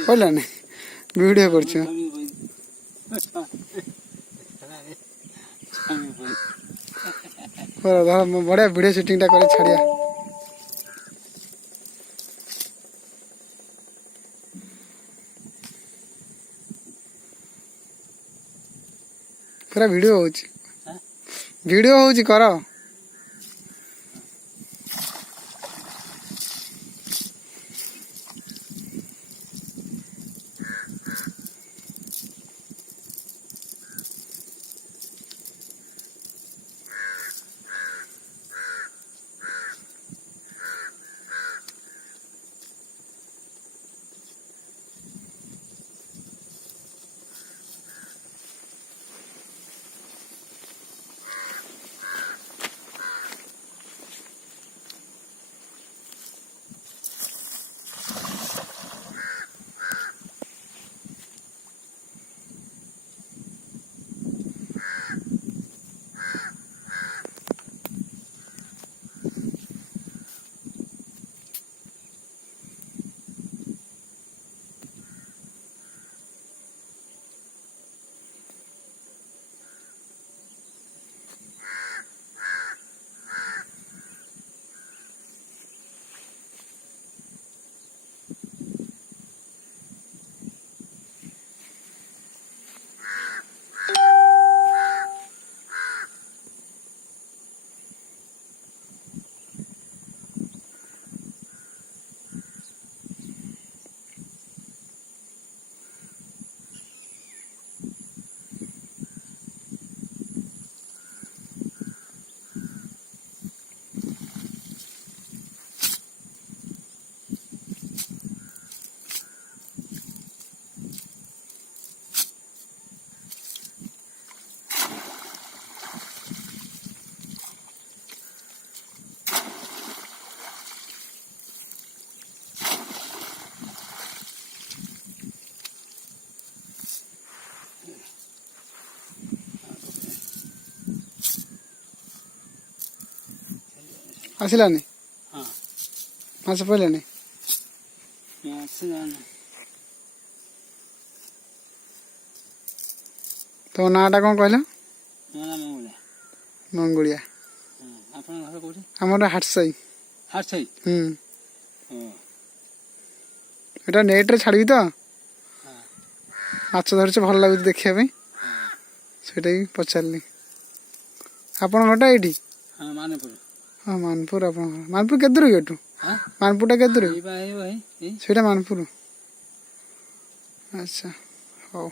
କହିଲାନି ଭିଡ଼ିଓ କରୁଛୁ ବଢ଼ିଆ ଭିଡ଼ିଓ ସୁଟିଂଟା କରି ଛାଡ଼ିଆ ପୁରା ଭିଡ଼ିଓ ହଉଛି କର ଆସିଲାନି ମାଛ ପଇଲାନି ତୋ ନାଁଟା କ'ଣ କହିଲ ମଙ୍ଗୁଳିଆ ଆମର ହାଟସାଇ ଏଇଟା ନେଟ୍ରେ ଛାଡ଼ିବି ତ ମାଛ ଧରୁଛ ଭଲ ଲାଗୁଛି ଦେଖିବା ପାଇଁ ସେଇଟା ବି ପଚାରିଲି ଆପଣଙ୍କ ଘରଟା ଏଇଠି ହଁ ମାନପୁର ଆପଣଙ୍କର ମାନପୁର କେତେ ଦୂର କି ଏଠୁ ମାନପୁରଟା କେତେ ଦୂର ସେଇଟା ମାନପୁର ଆଚ୍ଛା